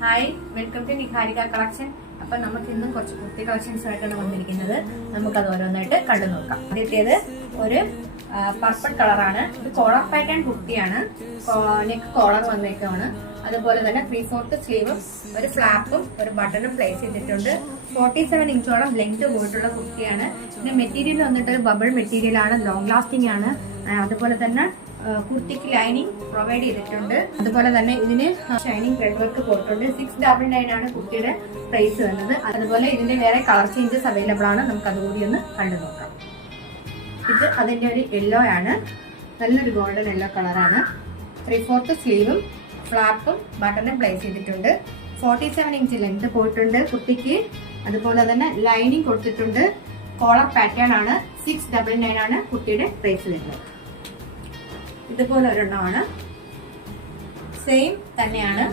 Hi, welcome to Niharika collection. അപ്പൊ നമുക്ക് ഇന്നും കുറച്ച് കുർത്തി കളക്ഷൻസ് ആയിട്ടാണ് വന്നിരിക്കുന്നത്. നമുക്കത് ഓരോന്നായിട്ട് കണ്ടു നോക്കാം. ആദ്യത്തേത് ഒരു പർപ്പിൾ കളറാണ്. ഇത് കോളർ പാറ്റേൺ കുർത്തിയാണ്. നെക്ക് കോളർ വന്നേക്കാണ്. അതുപോലെ തന്നെ 3/4 സ്ലീവും ഒരു ഫ്ലാപ്പും ഒരു ബട്ടണും പ്ലേസ് ചെയ്തിട്ടുണ്ട്. 47 ഇഞ്ചോളം ലെങ്ത് പോയിട്ടുള്ള കുർത്തിയാണ്. പിന്നെ മെറ്റീരിയൽ വന്നിട്ട് ഒരു ബബിൾ മെറ്റീരിയൽ ആണ്, ലോങ് ലാസ്റ്റിംഗ് ആണ്. അതുപോലെ തന്നെ കുർത്തിക്ക് ലൈനിങ് പ്രൊവൈഡ് ചെയ്തിട്ടുണ്ട്. അതുപോലെ തന്നെ ഇതിന് ഷൈനിങ് ത്രെഡ് വർക്ക് പോയിട്ടുണ്ട്. 699 ആണ് കുർത്തിയുടെ പ്രൈസ് വരുന്നത്. അതുപോലെ ഇതിന്റെ വേറെ കളർ ചേഞ്ചസ് അവൈലബിൾ ആണ്. നമുക്ക് അതുകൂടി ഒന്ന് കണ്ടു നോക്കാം. ഇത് അതിന്റെ ഒരു യെല്ലോ ആണ്, നല്ലൊരു ഗോൾഡൻ യെല്ലോ കളറാണ്. 3/4 സ്ലീവും ഫ്ലാപ്പും ബട്ടണും പ്ലേസ് ചെയ്തിട്ടുണ്ട്. 47 ഇഞ്ച് ലെങ്ത് പോയിട്ടുണ്ട് കുർത്തിക്ക്. അതുപോലെ തന്നെ ലൈനിങ് കൊടുത്തിട്ടുണ്ട്. കോളർ പാറ്റേൺ ആണ്. 699 ആണ് കുർത്തിയുടെ പ്രൈസ് വരുന്നത്. ഇതുപോലെ ഒരെണ്ണമാണ്, സെയിം തന്നെയാണ്.